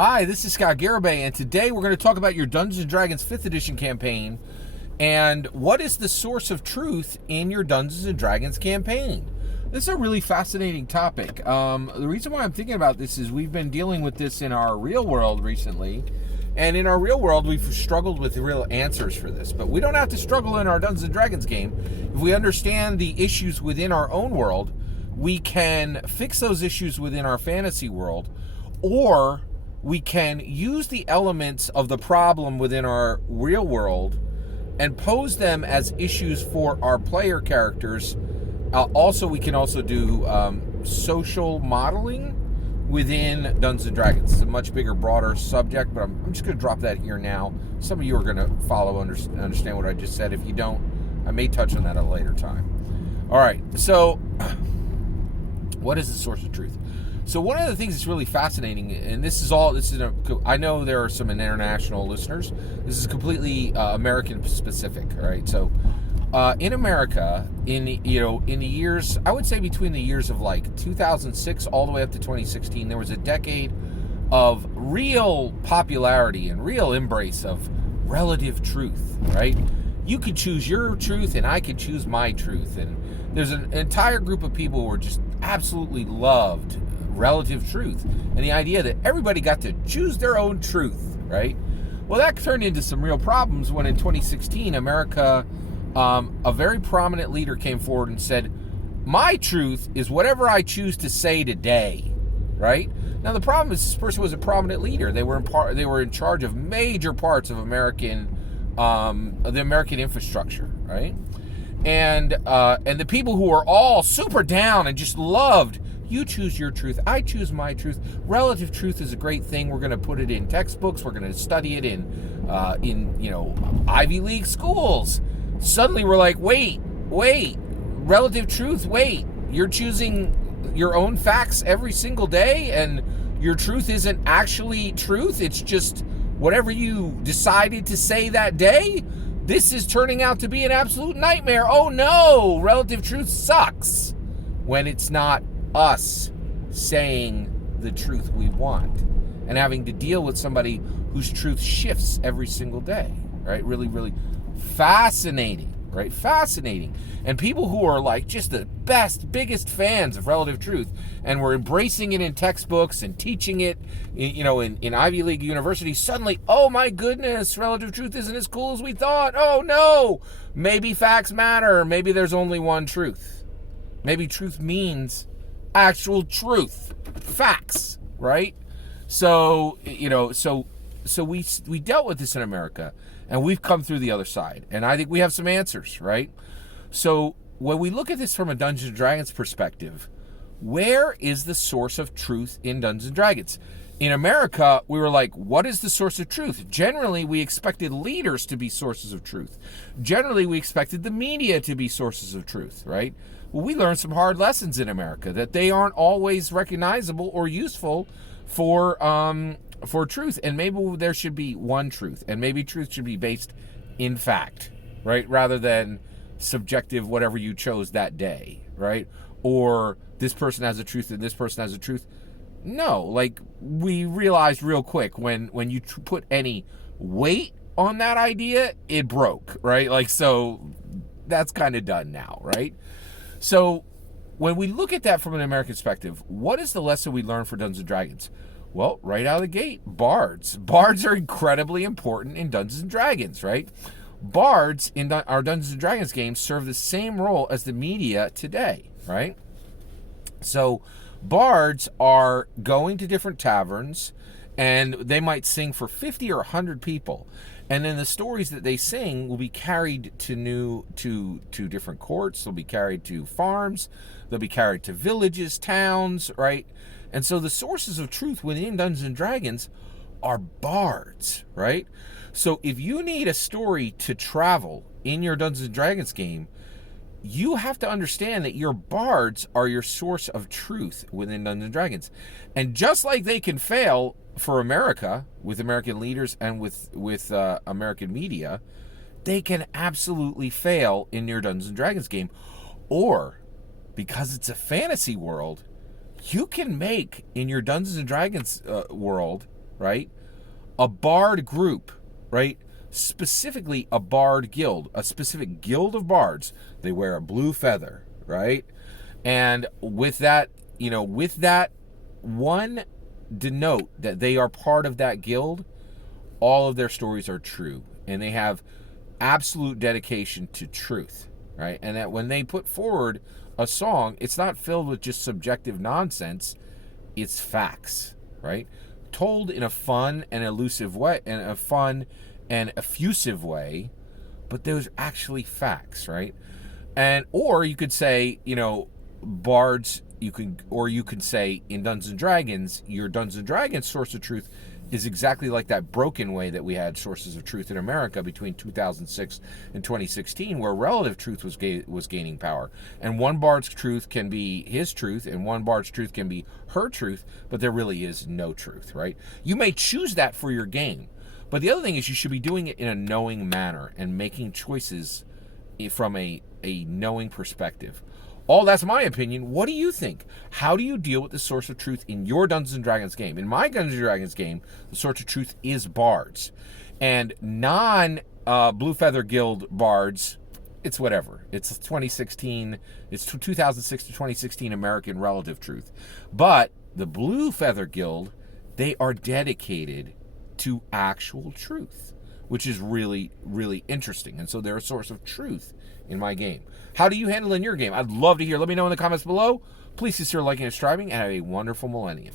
Hi, this is Scott Garibay, and today we're going to talk about your Dungeons & Dragons 5th edition campaign and what is the source of truth in your Dungeons & Dragons campaign. This is a really fascinating topic. The reason why I'm thinking about this is we've been dealing with this in our real world recently, and in our real world we've struggled with real answers for this, but we don't have to struggle in our Dungeons & Dragons game. If we understand the issues within our own world, we can fix those issues within our fantasy world, or we can use the elements of the problem within our real world and pose them as issues for our player characters. We can also do social modeling within Dungeons & Dragons. It's a much bigger, broader subject, but I'm just going to drop that here now. Some of you are going to follow, understand what I just said. If you don't, I may touch on that at a later time. All right, so what is the source of truth? So one of the things that's really fascinating, and I know there are some international listeners. This is completely American specific, all right? So in America, in the years, I would say between the years of like 2006 all the way up to 2016, there was a decade of real popularity and real embrace of relative truth, right? You could choose your truth and I could choose my truth. And there's an entire group of people who are just absolutely loved relative truth and the idea that everybody got to choose their own truth, right? Well, that turned into some real problems when in 2016 America, a very prominent leader came forward and said, my truth is whatever I choose to say today, right? Now the problem is this person was a prominent leader. They were in charge of major parts of the American infrastructure, right? And the people who were all super down and just loved, you choose your truth, I choose my truth. Relative truth is a great thing. We're going to put it in textbooks. We're going to study it in Ivy League schools. Suddenly we're like, wait, relative truth, wait. You're choosing your own facts every single day, and your truth isn't actually truth. It's just whatever you decided to say that day. This is turning out to be an absolute nightmare. Oh no, relative truth sucks when it's not us saying the truth we want and having to deal with somebody whose truth shifts every single day, right? Really, really fascinating, right? Fascinating. And people who are like just the biggest fans of relative truth and were embracing it in textbooks and teaching it, in Ivy League universities, suddenly, oh my goodness, relative truth isn't as cool as we thought. Oh no, maybe facts matter. Maybe there's only one truth. Maybe truth means actual truth, facts, right? So we dealt with this in America, and we've come through the other side, and I think we have some answers, right? So when we look at this from a Dungeons & Dragons perspective, where is the source of truth in Dungeons & Dragons? In America, we were like, what is the source of truth? Generally, we expected leaders to be sources of truth. Generally, we expected the media to be sources of truth, right? Well, we learned some hard lessons in America that they aren't always recognizable or useful for truth. And maybe there should be one truth, and maybe truth should be based in fact, right? Rather than subjective, whatever you chose that day, right? Or this person has a truth and this person has a truth. No, like we realized real quick when you put any weight on that idea, it broke, right? Like, so that's kind of done now, right? So when we look at that from an American perspective, what is the lesson we learn for Dungeons & Dragons? Well, right out of the gate, bards. Bards are incredibly important in Dungeons & Dragons, right? Bards in our Dungeons & Dragons games serve the same role as the media today, right? So bards are going to different taverns, and they might sing for 50 or 100 people. And then the stories that they sing will be carried to different courts. They'll be carried to farms. They'll be carried to villages, towns, right? And so the sources of truth within Dungeons & Dragons are bards, right? So if you need a story to travel in your Dungeons & Dragons game, you have to understand that your bards are your source of truth within Dungeons & Dragons. And just like they can fail for America, with American leaders and with American media, they can absolutely fail in your Dungeons & Dragons game. Or, because it's a fantasy world, you can make, in your Dungeons & Dragons world, right? A bard group, right? Specifically a bard guild, a specific guild of bards. They wear a blue feather, right? And with that, with that one denote that they are part of that guild, all of their stories are true. And they have absolute dedication to truth, right? And that when they put forward a song, it's not filled with just subjective nonsense. It's facts, right? Told in a fun and elusive way, in a fun and effusive way, but those are actually facts, right? And or you could say, bards, you could say in Dungeons and Dragons, your Dungeons and Dragons source of truth is exactly like that broken way that we had sources of truth in America between 2006 and 2016, where relative truth was gaining power. And one bard's truth can be his truth, and one bard's truth can be her truth, but there really is no truth, right? You may choose that for your game, but the other thing is you should be doing it in a knowing manner and making choices from a knowing perspective. All that's my opinion. What do you think? How do you deal with the source of truth in your Dungeons and Dragons game? In my Dungeons and Dragons game, the source of truth is bards. And non-Blue Feather Guild bards, it's whatever. It's 2016, it's 2006 to 2016 American relative truth. But the Blue Feather Guild, they are dedicated to actual truth, which is really, really interesting. And so they're a source of truth in my game. How do you handle it in your game? I'd love to hear. Let me know in the comments below. Please consider liking and subscribing, and have a wonderful millennium.